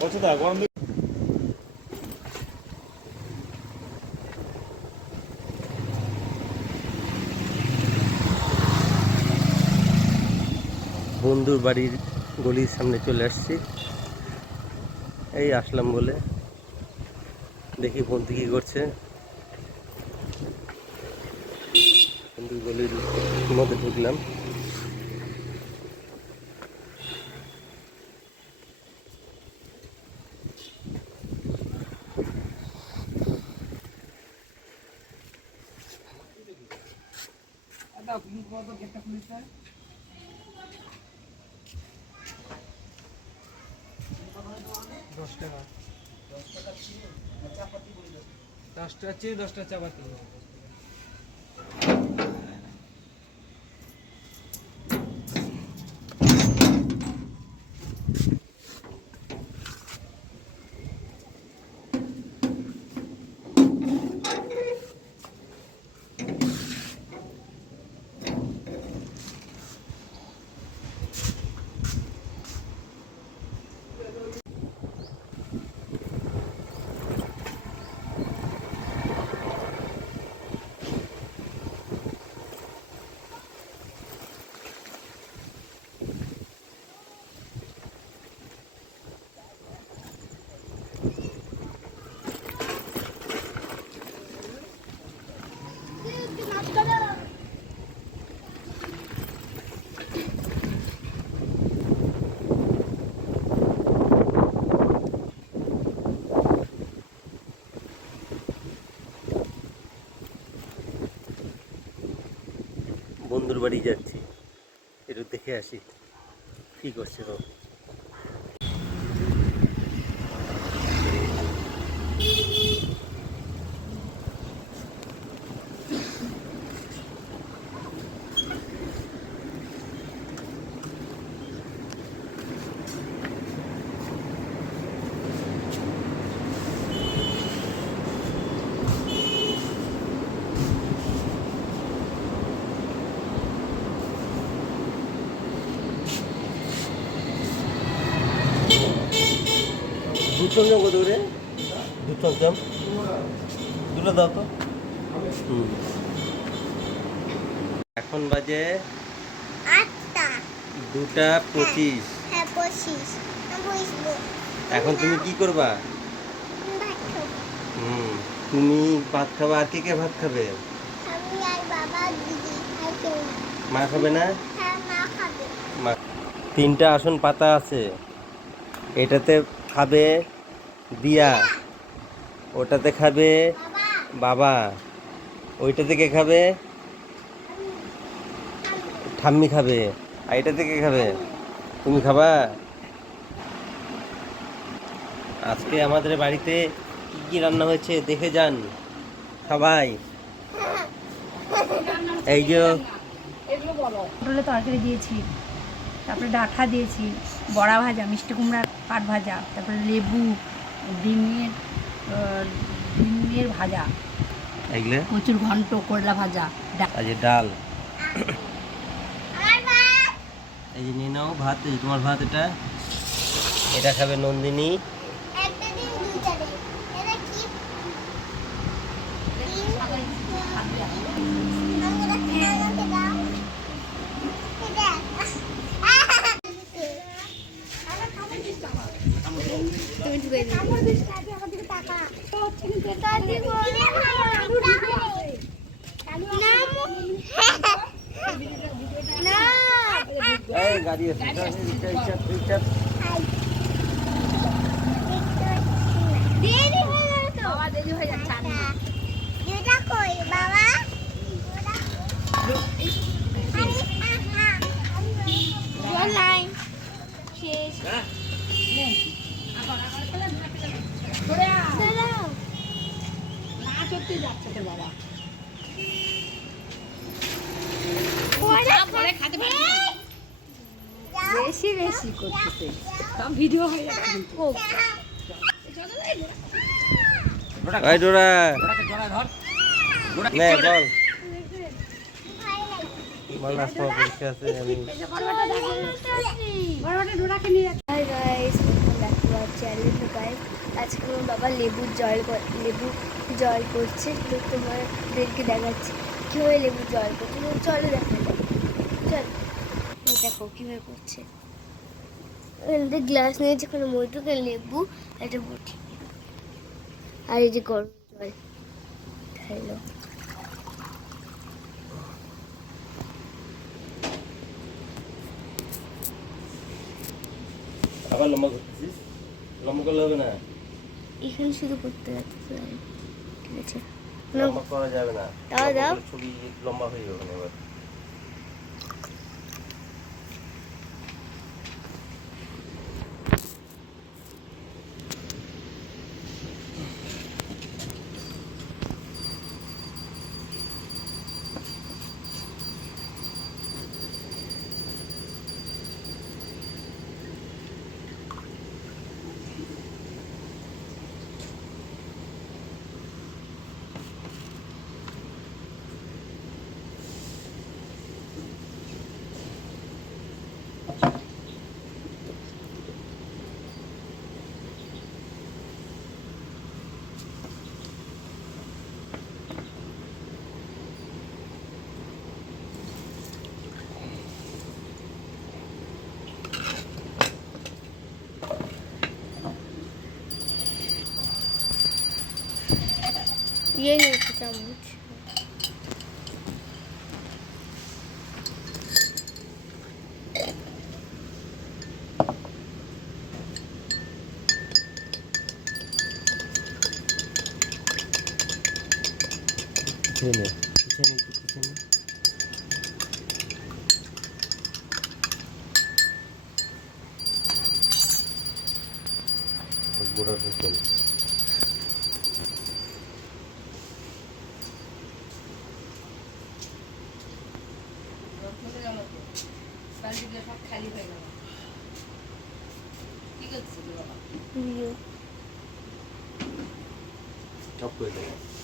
কত দা গরম বন্ধুর বাড়ির গলির সামনে চলে আসছি। এই আসলাম বলে। দেখি বন্ধু কি করছে। বন্ধুর গলির মধ্যে ঢুকলাম। দশটা টাকা। চিনি দশটা চাপাতি। বন্ধুর বাড়ি যাচ্ছি। একটু দেখে আসি। কী করছে তো দুধ চমচম কত করে দুটো দাও তো। এখন বাজে আটটা। দুটা পঁচিশ। হ্যাঁ পঁচিশ। বসবো। এখন তুমি কি করবা? হুম তুমি ভাত খাবে আর কে কে ভাত খাবে? মা খাবে না? হ্যাঁ মা খাবে। তিনটা আসন পাতা আছে। এটাতে খাবে দিয়া, ওটাতে খাবে বাবা, ওইটা থেকে খাবে ঠাম্মি খাবে, আর এটা থেকে খাবে, তুমি খাবা? আজকে আমাদের বাড়িতে কি কি রান্না হয়েছে দেখে যান সবাই। এই যে পটলের তরকারি দিয়েছি, তারপরে ডাঁটা দিয়েছি, বড়া ভাজা, মিষ্টি কুমড়ার পাট ভাজা, তারপরে লেবু ডিমের ডিমের ভাজা। এগুলো? প্রচুর ঘন্ট করলা ভাজা। আজ ডাল। এই যে নিয়ে নাও ভাত এই তোমার ভাত এটা। এটা খাবে নন্দিনী। একটা দিন তুমি ঢুকে দিও আমার দিকে তাকিয়ে আমার দিকে তাকা তো হচ্ছে কিন্তু এটা দিব না না এই গাড়ি আছে এটা, এটা, এটা, এটা। দেরি হয়ে গেল তো বাবা দেরি হয়ে যাচ্ছে জুতা কই বাবা জল নাই শেষ দাঁড়াও। পরে এই! যাও। বেশি বেশি করতেছে। সব ভিডিও হয়ে যাচ্ছে কিন্তু। ডোরা। নে বল। আছে আমি গাইস দেখতে পাচ্ছি আলিন্দু গাইস আজকে আমার বাবা লেবুর জল লেবু জল করছে। তো তোমাদেরকে দেখাচ্ছি। কীভাবে লেবু জল করছে? চলো দেখা যাক চল দেখো কীভাবে করছে। এখানে গ্লাস নিয়েছে ওখানে মধুকে লেবু, একটা বটি। আর এই যে গরম জল। হ্যালো আবার লম্বা করতেছিস? লম্বা করলে হবে না? এখানে শুধু করতে যাচ্ছে ঠিক আছে। লম্বা করা যাবে না। দাও, দাও। ছবি লম্বা হয়ে যাবে এবার। ইয়ে নিয়েছি চামচ পিছিয়ে নে পিছিয়ে নে একটু নে গোড়াটা চল সব খালি হয়ে গেল কি করছিস বাবা সব করে দেবো।